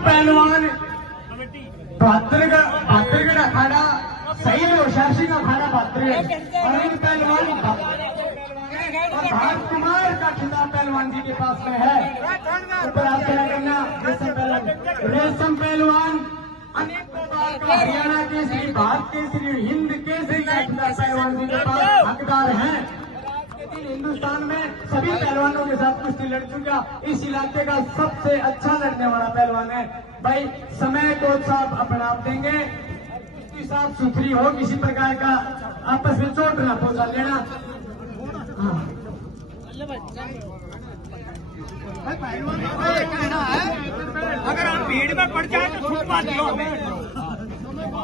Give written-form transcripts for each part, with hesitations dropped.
पहलवान 72 का अखाड़ा सही में होशियार सिंह अखाड़ा 72 और इन पहलवान भारत कुमार का खिताब पहलवान जी के पास में है। ऊपर आप क्या करना, रेशम पहलवान अनेकों बार का हरियाणा केसरी, भारत केसरी, हिंद केसरी का खिताब पहलवान जी के पास हकदार हैं। हिंदुस्तान में सभी पहलवानों के साथ कुश्ती लड़ चुका, इस इलाके का सबसे अच्छा लड़ने वाला पहलवान है। भाई समय को साफ अपना आप देंगे, कुश्ती साफ सुथरी हो, किसी प्रकार का आपस में चोट ना पहुंचा लेना। अगर आप भीड़ में पड़ जाए तो छूट पाती हो हमें,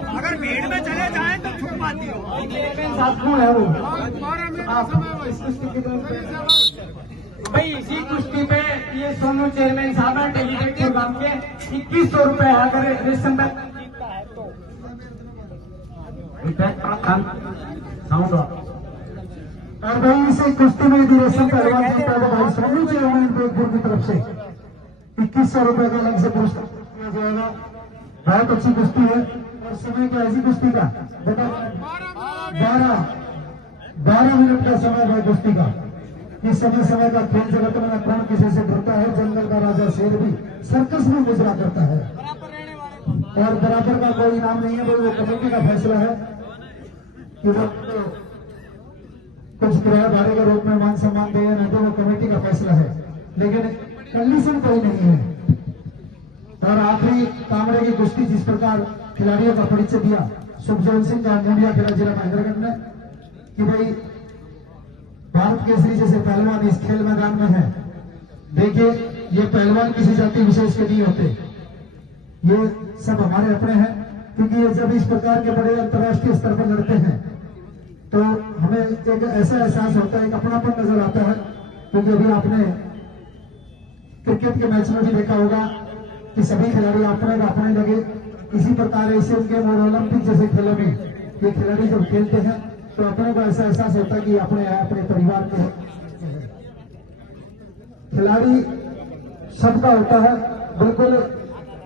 अगर भीड़ में चले जाए तो छूट पाती हो। साथ कौन है वो? इस कुश्ती की भाई इसी कुश्ती पे ये सोनू चेयरमैन साहब है टेलीटेक प्रोग्राम के 2100 रुपए अगर रेशम पे और भाई इसे कुश्ती में भी रेशम पहलवान जीता है भाई सोनू चेयरमैन बेगपुर की तरफ से 2100 रुपए का अलग से पुरस्कार दिया जाएगा। बहुत अच्छी कुश्ती है और समय क्या ऐसी कुश्ती का बेटा 12 मिनट का समय है कुश्ती का। इस समय का खेल जगत में कौन किसी से डरता है, जंगल का राजा शेर भी सर्कस में गुजरा करता है और बराबर का कोई इनाम नहीं है। वो कमेटी का फैसला है कि वो कुछ किराया भाड़े के रूप में मान सम्मान दे ना दे, वो कमेटी का फैसला है, लेकिन कंडीशन कोई नहीं है। और आखिरी कामरे की कुश्ती जिस प्रकार खिलाड़ियों का परिचय दिया सुखजोन सिंह का मूडिया खेला जिला महेंद्रगढ़ में कि भाई भारत केसरी जैसे पहलवान इस खेल मैदान में है। देखिए ये पहलवान किसी जाति विशेष के नहीं होते, ये सब हमारे अपने हैं, क्योंकि ये जब इस प्रकार के बड़े अंतर्राष्ट्रीय स्तर पर लड़ते हैं तो हमें एक ऐसा एहसास होता है, एक अपनापन नजर आता है। क्योंकि अभी आपने क्रिकेट के मैच में भी देखा होगा कि सभी खिलाड़ी अपने का अपने लगे। इसी प्रकार एशियन गेम और ओलंपिक जैसे खेलों में ये खिलाड़ी जब खेलते हैं तो अपने को ऐसा एहसास होता है कि अपने परिवार के खिलाड़ी सबका होता है बिल्कुल,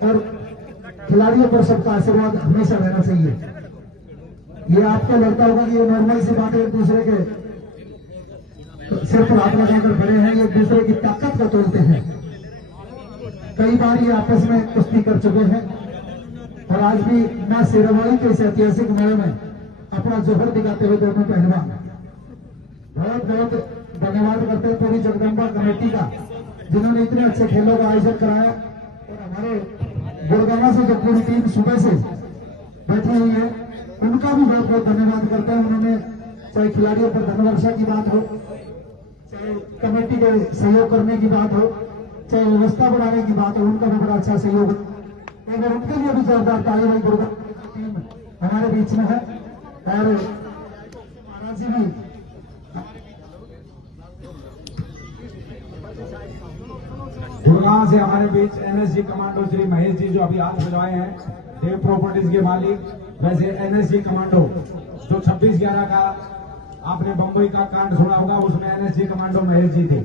और खिलाड़ियों पर सबका आशीर्वाद हमेशा रहना चाहिए। ये आपको लगता होगा कि ये नॉर्मल सी बात है, एक दूसरे के सिर पर हाथ लगाकर खड़े हैं, एक दूसरे की ताकत को तोड़ते हैं। कई बार ये आपस में कुश्ती कर चुके हैं और आज भी मैं शेरवाड़ी के इस ऐतिहासिक मेले में अपना जोहर दिखाते हुए दोनों पहलवान बहुत बहुत धन्यवाद करते हैं पूरी जगदम्बा कमेटी का, जिन्होंने इतने अच्छे खेलों का आयोजन कराया। और हमारे गुड़गांव से जो पूरी टीम सुबह से बैठी हुई है उनका भी बहुत बहुत धन्यवाद करते हैं। उन्होंने चाहे खिलाड़ियों पर धनवर्षा की बात हो, चाहे कमेटी के सहयोग करने की बात हो, चाहे व्यवस्था बढ़ाने की बात हो, उनका भी बड़ा अच्छा सहयोग है। अगर उनके लिए भी जोरदार ताली भाई गुड़गांव टीम हमारे बीच में है। और महाराज जी भी गुड़गांव से हमारे बीच एनएसजी कमांडो श्री महेश जी जो अभी हाथ बजवाए हैं, देव प्रॉपर्टीज के मालिक। वैसे एनएसजी कमांडो जो 26/11 का आपने बंबई का कांड सुना होगा, उसमें एनएसजी कमांडो महेश जी थे।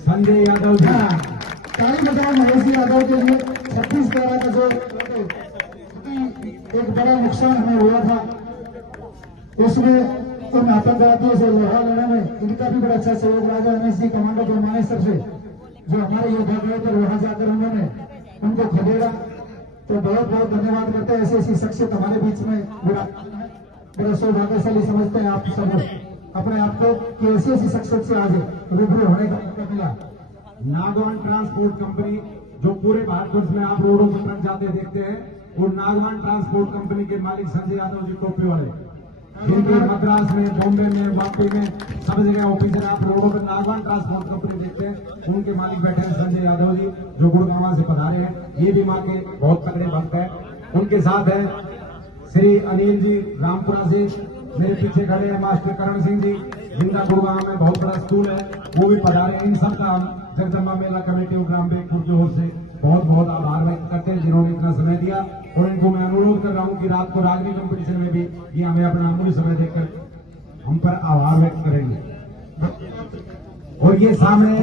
संजय यादव जी ताली बजाओ महेश जी यादव के लिए। 26/11 का जो एक बड़ा नुकसान हमें हुआ था, उसमें उन आतंकवादियों से लोहा लड़ने में इनका भी बड़ा अच्छा सहयोग रहा है। एनएसजी कमांडो के हमारे स्तर से जो हमारे योद्धा गए थे वहां जाकर उन्होंने उनको खदेड़ा, तो बहुत बहुत धन्यवाद करते हैं। ऐसी ऐसी शख्सियत हमारे बीच में बड़ा सौभाग्यशाली समझते हैं आप सब अपने आप को कि ऐसी ऐसी शख्सियत से आज रूबरू होने का मौका मिला। नागवान ट्रांसपोर्ट कंपनी जो पूरे भारतवर्ष में आप रोडों पर ट्रक जाते देखते हैं, वो नागवान ट्रांसपोर्ट कंपनी के मालिक संजय यादव जी टोपी वाले, जिनके मद्रास में, बॉम्बे में, वापी में सब जगह ऑफिस है। आप रोडों पर नागवान ट्रांसपोर्ट कंपनी देखते हैं, उनके मालिक बैठे हैं संजय यादव जी जो गुड़गांव से पधारे हैं। ये भी माँ के बहुत तगड़े भक्त है। उनके साथ है श्री अनिल जी रामपुरा से, मेरे पीछे खड़े हैं मास्टर करण सिंह जी, जिनका गुड़गांव में बहुत बड़ा स्कूल है, वो भी पधारे। इन सबका हम जगदम्बा मेला कमेटी और ग्राम बेगपुर की ओर से बहुत बहुत आभार व्यक्त करते हैं जिन्होंने इतना समय दिया। और इनको मैं अनुरोध कर रहा हूं कि रात को रागनी कंपटीशन में भी ये हमें अपना अमूल्य समय देकर हम पर आभार व्यक्त करेंगे। और ये सामने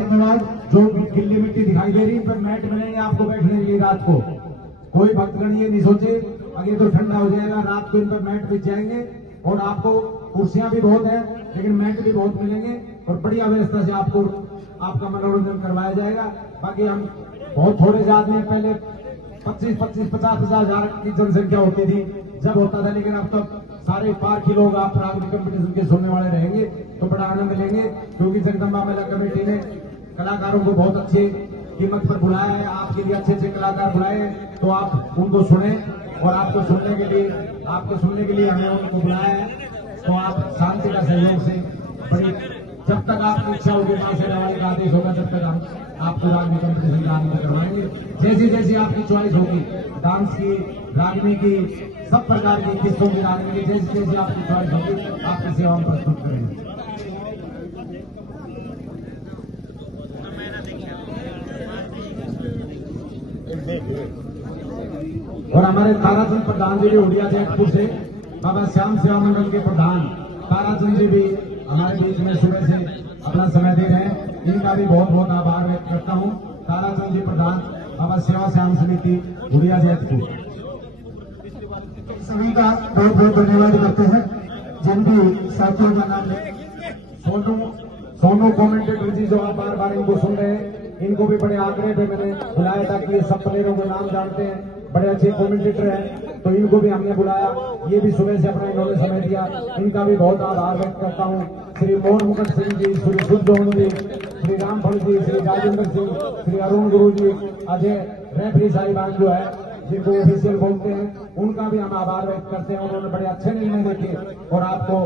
जो गिल्ली मिट्टी दिखाई दे रही है, इन पर मैट मिलेंगे आपको बैठने के लिए रात को। कोई भक्तगण ये नहीं सोचे अभी तो ठंडा हो जाएगा, रात को इन पर मैट बिछ जाएंगे और आपको कुर्सियां भी बहुत हैं लेकिन मैट भी बहुत मिलेंगे और बढ़िया व्यवस्था से आपको आपका मनोरंजन करवाया जाएगा। बाकी हम बहुत थोड़े से आदमी, पहले 25-50 हजार की जनसंख्या होती थी जब होता था, लेकिन अब तो सारे पार्क के लोग आप रागनी कंपटीशन के सुनने वाले रहेंगे तो बड़ा आनंद लेंगे, क्योंकि जगदम्बा मेला कमेटी ने कलाकारों को बहुत अच्छे कीमत पर बुलाया है। आपके लिए अच्छे अच्छे कलाकार बुलाए तो आप उनको सुने और आपको सुनने के लिए हमने उनको बुलाया है। तो आप शांति का सहयोग से बड़ी, जब तक आपकी इच्छा होगी मां से वाले का आदेश होगा तब तक हम आपको रागनी कंपटीशन का आनंद करवाएंगे। जैसी जैसी आपकी चॉइस होगी, डांस की, रागनी की, सब प्रकार की किस्तों की रागनी की, जैसी जैसी आपकी चॉइस होगी आपकी सेवा हम प्रस्तुत करेंगे। और हमारे ताराचंद प्रधान जी भी उड़िया जैतपुर से, बाबा श्याम सेवा मंडल के प्रधान ताराचंद जी भी हमारे बीच में सुबह से अपना समय दे रहे हैं। इनका भी बहुत बहुत आभार व्यक्त करता हूं। ताराचंद जी प्रधान, बाबा सेवा श्याम समिति उड़िया जैतपुर, सभी का बहुत बहुत धन्यवाद करते हैं जिनकी साथियों का नाम है। सोनू कमेंटेटर जी जो आप बार बार इनको सुन रहे हैं, इनको भी बड़े आग्रह पे मैंने बुलाया था कि ये सब प्लेयरों को नाम जानते हैं, बड़े अच्छे कमेंटेटर हैं, तो इनको भी हमने बुलाया। ये भी सुबह से अपना इन्होंने समय दिया, इनका भी बहुत आभार व्यक्त करता हूँ। श्री मोहन मुकुट सिंह जी, श्री सुजोन जी, श्री रामफल जी, श्री राजेंद्र सिंह, श्री अरुण गुरु जी, अजय रेफरी साहिबान जो है जिनको ऑफिशियल बोलते हैं, उनका भी हम आभार व्यक्त करते हैं। उन्होंने बड़े अच्छे निर्णय देखे और आपको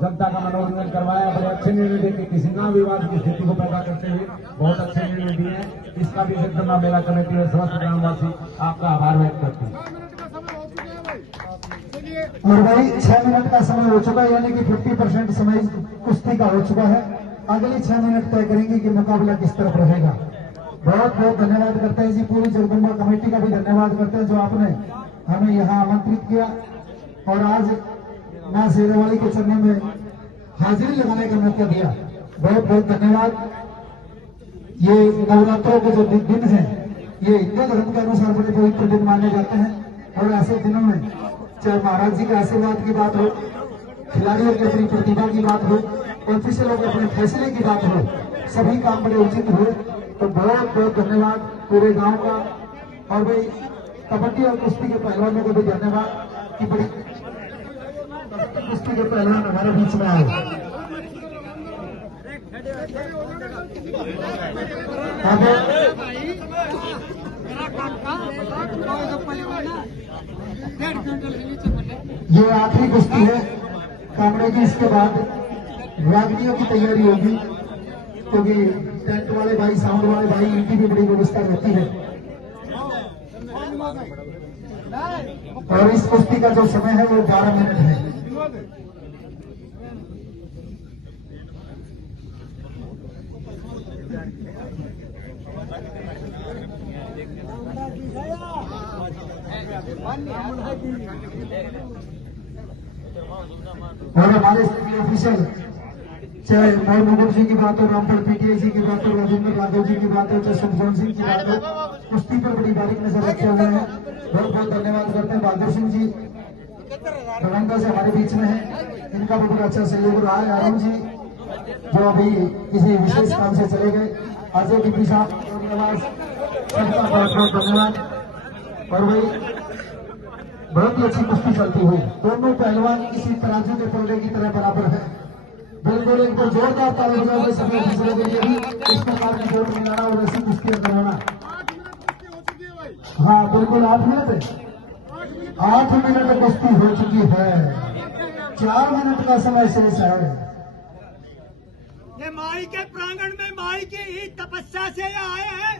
जनता का मनोरंजन करवाया, बड़े अच्छे निर्णय देके किसी ना विवाद की स्थिति को पैदा करते हुए बहुत अच्छे निर्णय दिए हैं। इसका भी जगदम्बा मेला कमेटी और समस्त ग्रामवासी आपका आभार व्यक्त करते हैं। और भाई 6 मिनट का समय हो चुका है, यानी कि 50% समय कुश्ती का हो चुका है। अगले 6 मिनट तय करेंगे कि मुकाबला किस तरफ रहेगा। बहुत बहुत धन्यवाद करते हैं जी, पूरी जगदम्बा कमेटी का भी धन्यवाद करते हैं जो आपने हमें यहाँ आमंत्रित किया और आज मां शेरावाली के चरणों में हाजिरी लगाने का मौका दिया। बहुत बहुत धन्यवाद। ये नवरात्रों के जो दिन हैं ये हिंदू धर्म के अनुसार बड़े पवित्र दिन माने जाते हैं और ऐसे दिनों में चाहे महाराज जी के आशीर्वाद की बात हो, खिलाड़ियों की अपनी प्रतिभा की बात हो, ऑफिसरों के अपने फैसले की बात हो, सभी काम बड़े उचित हुए। तो बहुत बहुत धन्यवाद पूरे गांव का। और भाई कबड्डी और कुश्ती के पहलवानों को भी धन्यवाद कि बड़ी कुश्ती के पहलवान हमारे बीच में आए। ये आखिरी कुश्ती है कामड़े की, इसके बाद रागनियों की तैयारी होगी क्योंकि टेंट वाले भाई, साउंड वाले भाई, इनकी भी बड़ी व्यवस्था रहती है। और इस कुश्ती का जो समय है वो 12 मिनट है। और हमारे ऑफिसर, चाहे मोहन मुकुट जी की बात हो, रामफल पीटीआई जी की बात हो, राजेंद्र राघव जी की बात हो, चाहे सुखजोन सिंह की बात हो, कुश्ती पर बड़ी बारीक नजर रखे हुए हैं। बहुत बहुत धन्यवाद करते हैं। बहादुर सिंह जी दरभंगा से हमारे बीच में है, इनका भी बड़ा अच्छा सहयोग रहा है। अरुण जी जो अभी किसी विशेष काम से चले गए, अजय बीपी साहब, सबका बहुत बहुत धन्यवाद। और भाई बहुत ही अच्छी कुश्ती चलती हुई, दोनों पहलवान किसी तराजू के पलड़े की तरह बराबर है। बिल्कुल एक तो जोरदार ताली बजाओगे सभी दूसरे के लिए भी इस प्रकार की चोट मिलाना और ऐसी कुश्तियां कराना। हाँ बिल्कुल 8 मिनट कुश्ती हो चुकी है, 4 मिनट का समय शेष है। ये माई के प्रांगण में माई की ही तपस्या से आए हैं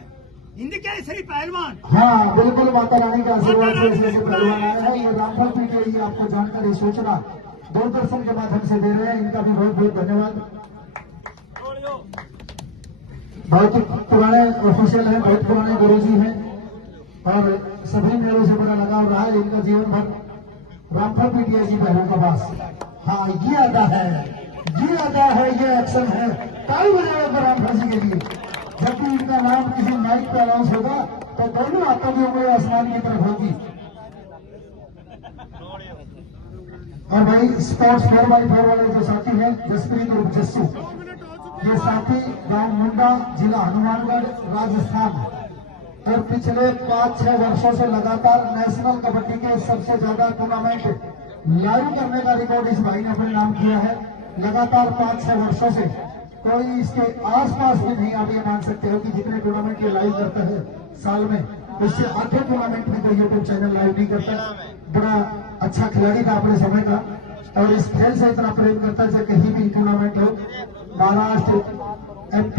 हिंद केसरी पहलवान। हाँ बिल्कुल माता रानी के आशीर्वाद से ऐसे पहलवान आए हैं। ये रामफल पीटीआई आपको जानकारी सूचना दूरदर्शन के माध्यम से दे रहे हैं, इनका भी बहुत बहुत धन्यवाद। बहुत पुराने ऑफिशियल हैं, बहुत पुराने गुरुजी हैं और सभी मेलों से बड़ा लगाव रहा है इनका जीवन भर। रामफल पीटीआई जी पहलों का पास, हाँ ये अदा है, ये एक्शन है। ताली बजाओ रामफल जी के लिए। जब भी इनका नाम किसी माइक पे अनाउंस होगा तो दोनों हाथों की उंगली आसमान की तरफ होगी। और भाई स्पोर्ट्स 4x4 वाले जो साथी हैं जसप्रीत और जस्सू, ये साथी गांव मुंडा, जिला हनुमानगढ़, राजस्थान, और पिछले 5-6 वर्षों से लगातार नेशनल कबड्डी के सबसे ज्यादा टूर्नामेंट लाइव करने का रिकॉर्ड इस भाई ने अपने नाम किया है। लगातार 5-6 वर्षों से कोई इसके आसपास भी नहीं, आप ये मान सकते हो कि जितने टूर्नामेंट ये लाइव करता है साल में, उससे आधे टूर्नामेंट में कोई यूट्यूब चैनल लाइव नहीं करता। बड़ा अच्छा खिलाड़ी था अपने समय का, और इस खेल से इतना प्रेम करता है। कहीं भी टूर्नामेंट हो, महाराष्ट्र, MP,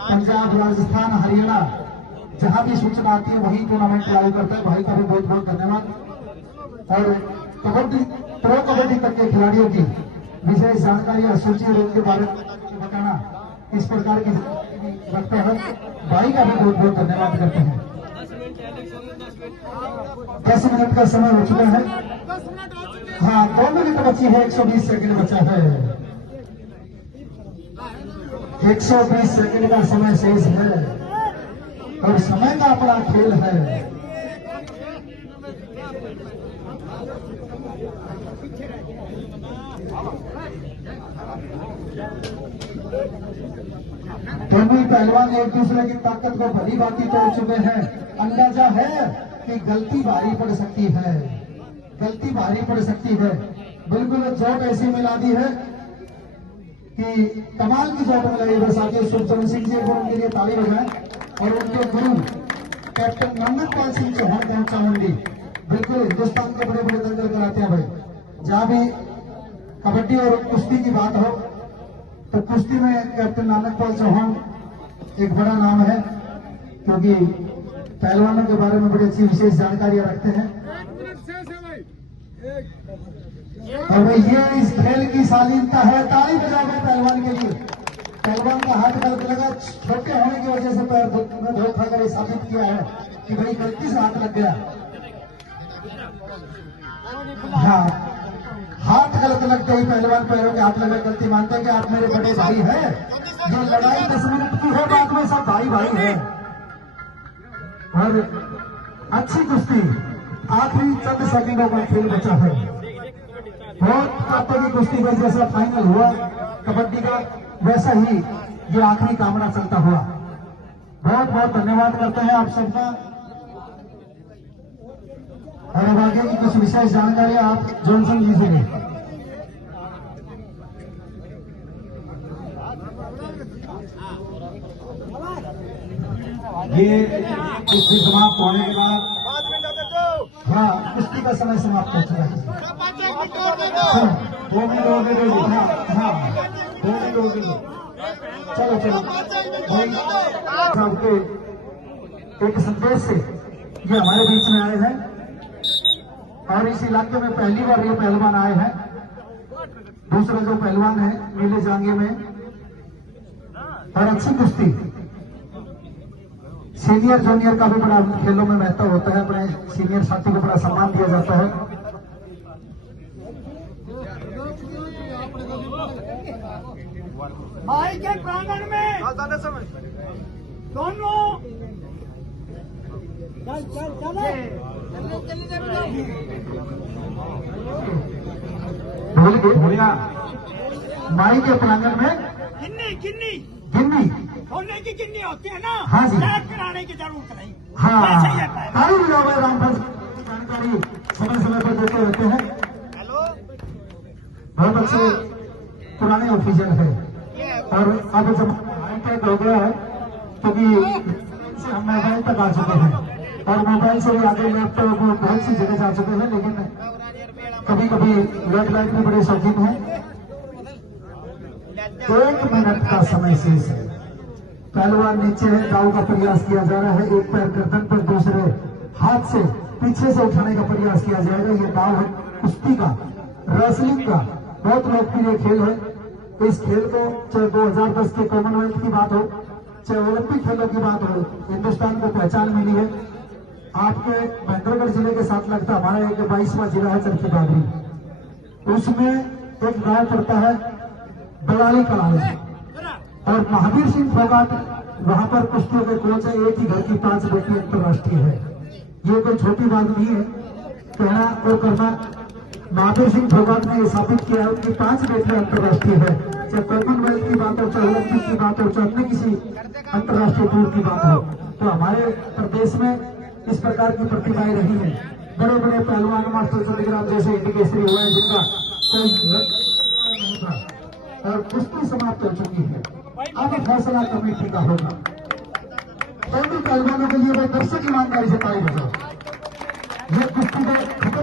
पंजाब, राजस्थान, हरियाणा, जहां भी सूचना आती है वही टूर्नामेंट लाइव करता है। भाई का भी बहुत बहुत धन्यवाद। और कबड्डी, प्रो कबड्डी तक के खिलाड़ियों की विशेष जानकारी और सूची और उनके बारे में बताना इस प्रकार की रखते हैं। भाई का भी बहुत बहुत धन्यवाद करते हैं। 10 मिनट का समय हो चुका है। हाँ, 2 मिनट बची है, 120 सेकंड बचा है। 120 सेकंड का समय शेष है और समय का अपना खेल है। दोनों पहलवान एक दूसरे की ताकत को भली भांति तोड़ चुके हैं। अंदाजा है कि गलती भारी पड़ सकती है, गलती भारी पड़ सकती है। बिल्कुल चोट ऐसी मिला दी है कि कमाल की चोट मिलाई। बस आगे सुखचंद सिंह जी को उनके लिए ताली बजाएं और उनके गुरु कैप्टन नंदनपाल सिंह चौहान पहुंचा मंडी। बिल्कुल हिंदुस्तान के बड़े बड़े दंगल कराते हैं भाई। जहां भी कबड्डी और कुश्ती की बात हो तो कुश्ती में कैप्टन नंदनपाल चौहान एक बड़ा नाम है, क्योंकि पहलवानों के बारे में बड़ी अच्छी विशेष जानकारियां रखते हैं। और भाई ये इस खेल की शालीनता है। ताली बजाओ पहलवान के लिए। पहलवान का हाथ गलत लगा, छोटे होने की वजह से पैर में धोखा कर साबित किया है कि भाई गलती से हाथ लग गया। हाँ, हाथ गलत लगते ही पहलवान पैरों के हाथ लगा, गलती मानते हैं कि आप मेरे बड़े भाई हैं। ये लड़ाई 10 मिनट की है, बाद में सब भाई भाई है। और अच्छी कुश्ती, आखिरी चंद सेकंडों का खेल बचा है। बहुत कांटे की कुश्ती में जैसा फाइनल हुआ कबड्डी का, वैसा ही ये आखिरी कामना चलता हुआ। बहुत बहुत धन्यवाद करते हैं आप सबका। और अब आगे की कुछ विशेष जानकारी आप जॉनसन जी से लें। ये कुश्ती समाप्त होने के बाद, हाँ, कुश्ती का समय समाप्त हो चुका है। 2 मिनट हो गए। हाँ, 2 मिनट हो गए। चलो चलो भाई, आपके एक संदेश से ये हमारे बीच में आए हैं और इस इलाके में पहली बार ये पहलवान आए हैं। दूसरा जो पहलवान है नीले जांगे में, और अच्छी कुश्ती, सीनियर जूनियर का भी बड़ा खेलों में महत्व होता है। अपने सीनियर साथी को बड़ा सम्मान दिया जाता है। भाई के प्रांगण में दोनों बोल गए भैया, माई के प्रांगण में किन्नी किन्नी गिन्नी, होने की किन्नी होती है ना। हाँ जी। याद कराने की जरूरत नहीं। हाँ, वैसे ही आता है। ताली बजाओ। रामपाल जानकारी समय समय पर देते रहते हैं। हेलो, बहुत अच्छे पुराने ऑफिसर है। और अब जब हाईटेक हो गया है, क्योंकि से हम मोबाइल तक आ चुके हैं और मोबाइल से भी आगे लैपटॉप बहुत सी जगह जा चुके हैं, लेकिन कभी कभी रेड लाइट में बड़े शौकीन हैं। 1 मिनट का समय शेष है। पहलवान नीचे है, दाव का प्रयास किया जा रहा है। एक पैर गर्दन पर, दूसरे हाथ से पीछे से उठाने का प्रयास किया जाएगा। ये दाव है कुश्ती का, रेसलिंग का बहुत लोकप्रिय खेल है। इस खेल को चाहे 2010 के कॉमनवेल्थ की बात हो, चाहे ओलंपिक खेलों की बात हो, हिंदुस्तान को पहचान मिली है। आपके महेंद्रगढ़ जिले के साथ लगता हमारा एक 22वां जिला है चरखी दादरी। उसमें एक गांव पड़ता है बलाली कलाल, और महावीर सिंह फोगाट वहां पर कुश्तियों के कोच है, एक ही घर की 5 बेटी अंतर्राष्ट्रीय है। ये कोई छोटी बात नहीं है, कहना और करना। महावीर सिंह फोगाट ने स्थापित किया है, उनकी 5 बेटियां अंतर्राष्ट्रीय है। चाहे कॉमनवेल्थ की बात हो, चाहे ओलंपिक की बात हो, चाहे अन्य किसी अंतर्राष्ट्रीय टूर की बात हो, तो हमारे प्रदेश में इस प्रकार की प्रतिभाएं रही हैं। बड़े बड़े पहलवान मास्टर चंद्रग्राम जैसे इंडिकेश्वरी हुए हैं, जिनका कोई नहीं था और कुश्ती समाप्त हो चुकी है। अब फैसला कमेटी का होगा। तो भी पहलवानों के लिए भाई दर्शक ईमानदारी से ताली बजाओ। ये कुश्ती में